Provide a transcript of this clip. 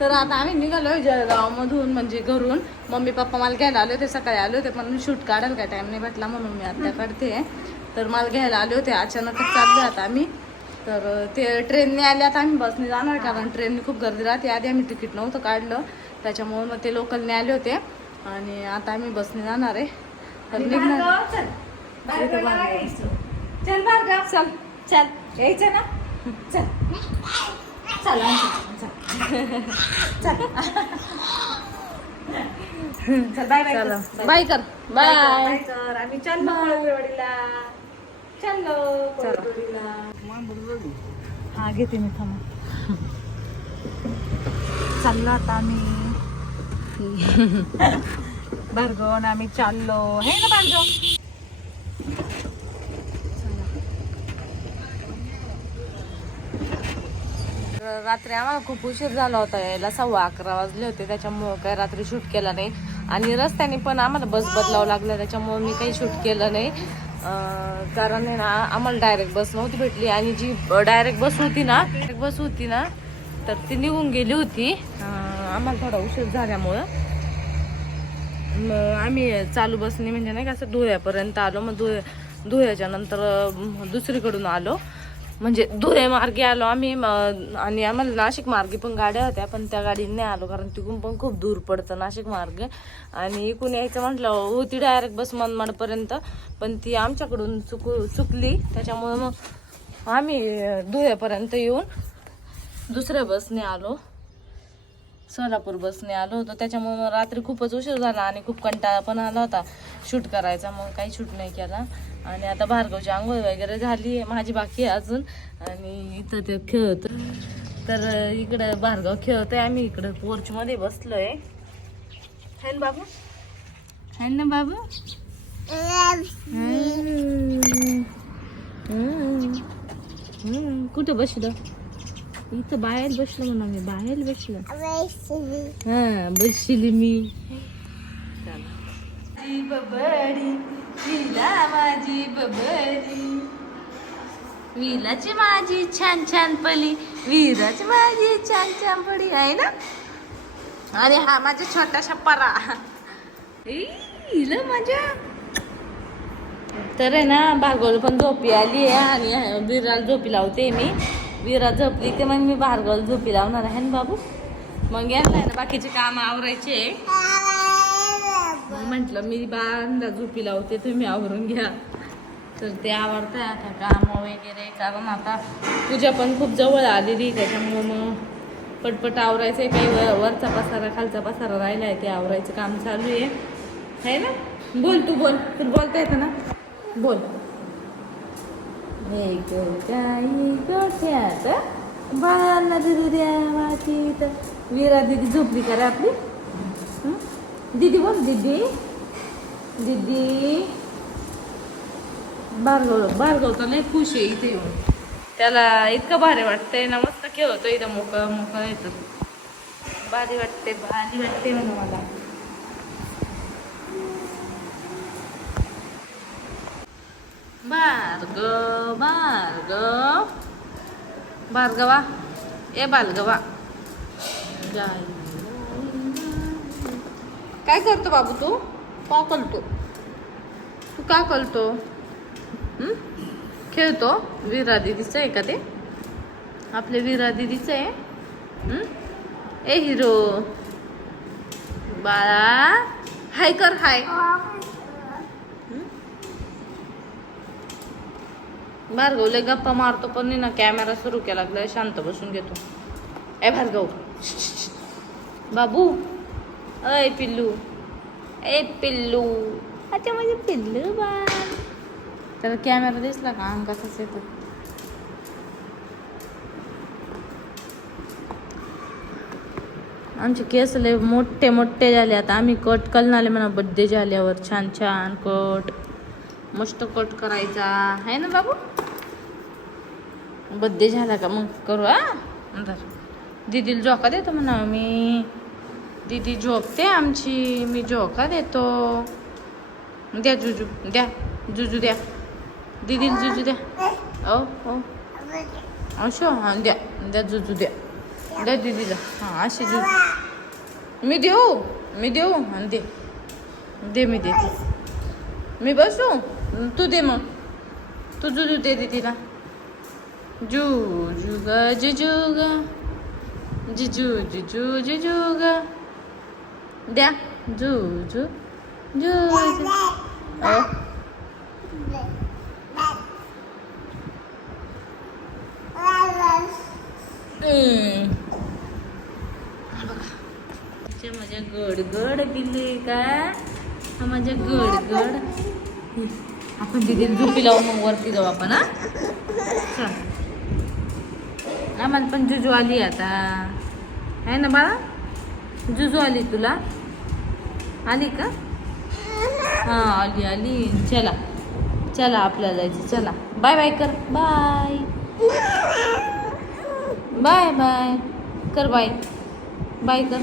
तर आता आम्ही निघालो जळगावमधून म्हणजे घरून. मम्मी पप्पा मला घ्यायला आले होते सकाळी आले होते पण शूट काढायला काय टाईम नाही भेटला म्हणून मी आता काढते तर मला घ्यायला आले होते अचानकच चालले आता आम्ही. तर ते ट्रेनने आले आता आम्ही बसने जाणार कारण ट्रेनने खूप गर्दी राहते. आधी आम्ही तिकीट नव्हतं काढलं त्याच्यामुळे मग ते लोकलने आले होते. आणि आता आम्ही बसने जाणार आहे. तर निघणार. चल. चल चल. यायचं ना? चल. चल चल. बाय बाय चला. बाय कर. बाय बाय कर. आम्ही चाललो कोळपेवाडीला चाललो कोळपेवाडीला हा घेते मी थांबा. चाललो आता आम्ही. भार्गव आणि आम्ही चाललो. हे ना भार्गव? रात्री आम्हाला खूप उशीर झाला होता यायला. सव्वा अकरा वाजले होते त्याच्यामुळं काय रात्री शूट केला नाही. आणि रस्त्याने पण आम्हाला बस बदलावं लागलं त्याच्यामुळं मी काही शूट केलं नाही. कारण आहे ना आम्हाला डायरेक्ट बस नव्हती भेटली. आणि जी डायरेक्ट बस होती ना डायरेक्ट बस होती ना तर ती निघून गेली होती. आम्हाला थोडा उशीर झाल्यामुळं. मग आम्ही चालू बसने म्हणजे नाही का असं धुळ्यापर्यंत आलो. मग धुळे धुळ्याच्या नंतर दुसरीकडून आलो. म्हणजे धुळे मार्गे आलो आम्ही आणि आम्हाला नाशिक मार्गे पण गाड्या होत्या पण त्या गाडीने नाही आलो कारण तिकून पण खूप दूर पडतं नाशिक मार्ग. आणि इकून यायचं म्हटलं होती डायरेक्ट बस मनमाडपर्यंत पण ती आमच्याकडून चुकू चुकली. त्याच्यामुळे मग आम्ही अं, धुळ्यापर्यंत येऊन दुसऱ्या बसने आलो. सोलापूर बसने आलो होतो. त्याच्यामुळं मग रात्री खूपच उशीर झाला आणि खूप कंटाळा पण आला होता. शूट करायचा मग काही शूट नाही केला. आणि आता भार्गवची आंघोळ वगैरे झाली आहे माझी बाकी आहे अजून. आणि इथं ते खेळत. तर इकडं भार्गव खेळतोय आम्ही इकडं पोर्चमध्ये बसलोय. है ना बाबू? है ना बाबू. कुठं बसलं? इथं बाहेर बसलो म्हणा मी बाहेर बसलो. हा बसली मी. माझी बबडी विला माझी बबडी. विलाची माझी छान छान पली विराची माझी छान छान पडी आहे ना? अरे हा माझा छोटासा परा. इला माझ्या. तर आहे ना भार्गवला पण झोपी आली आहे आणि विराला झोपी लावते मी. विरा झोपली की मग मी भार्गवला झोपी लावणार आहे ना बाबू? मग यांना ना बाकीचे काम आवरायचे म्हटलं मी बांधा झोपी लावते तुम्ही आवरून घ्या. तर ते आवडतं आता काम वगैरे कारण आता पूजा पण खूप जवळ आलेली त्याच्यामुळं मग पटपट आवरायचं आहे काही वरचा पसारा खालचा पसारा राहिला आहे ते आवरायचं काम चालू आहे. है ना? बोल तू बोल. तू बोलता येतं ना? बोल. एक काही गोठ्यात बाळांना दिदी द्या मातीत विरा दिदी झोपली का रे आपली? दीदी बोल दीदी. दीदी. भार्गव भार्गव तर लय खुश आहे इथे येऊन. त्याला इतकं भारी वाटतंय ना मस्त खेळतो इथं मोकळा मोकळा येतं भारी वाटते भारी वाटते म्हणून मला. भार्गव भार्गव भार्गवा ए भार्गवा काय करतो बाबू तू? का कलतो? तू का करतो खेळतो? विरा दिदीचं आहे का ते? आपले विरा दिदीचं आहे. ए हिरो. बाळा. हाय कर हाय. भार्गवले गप्पा मारतो पण नाही ना कॅमेरा सुरू केला लागलाय शांत बसून घेतो. ए भार्गव. बाबू. अय पिल्लू. ए पिल्लू. अच्छा म्हणजे पिल्लू बा त्याला कॅमेरा दिसला का? अंग कसाच येतो. आमचे केस लय मोठे मोठे झाले. आता आम्ही कट कलनाले म्हणा बड्डे झाल्यावर. छान छान कट मस्त कट करायचा. आहे ना बाबू? बड्डे झाला का? मग करू हा? नंतर दीदीला झोका देतो म्हणा मी. दीदी झोपते आमची. मी झोका देतो. द्या जुजू द्या. जुजू द्या. दीदी जुजू द्या. ओ हो असो हां द्या. द्या जुजू द्या. द्या दीदीला. हां अशी जुजू. मी देऊ मी देऊ आणि दे. दे मी देते मी बसू? तू दे मग. तू जुजू दे दीदीला. जू जुगा जिजूगा जिजू जिजू जिजूगा द्या. जू जू. जू. माझ्या गड गड दिले का? हा माझ्या गड गड आपण तिथे झोपी लावू मग वरती जाऊ आपण हा. आम्हाला पण जुजू आली आता. आहे ना बाळा? जुजू आली तुला? आली का? हां आली आली. चला. चला आपल्याला जायचं. चला. बाय बाय कर. बाय बाय बाय कर बाय बाय कर.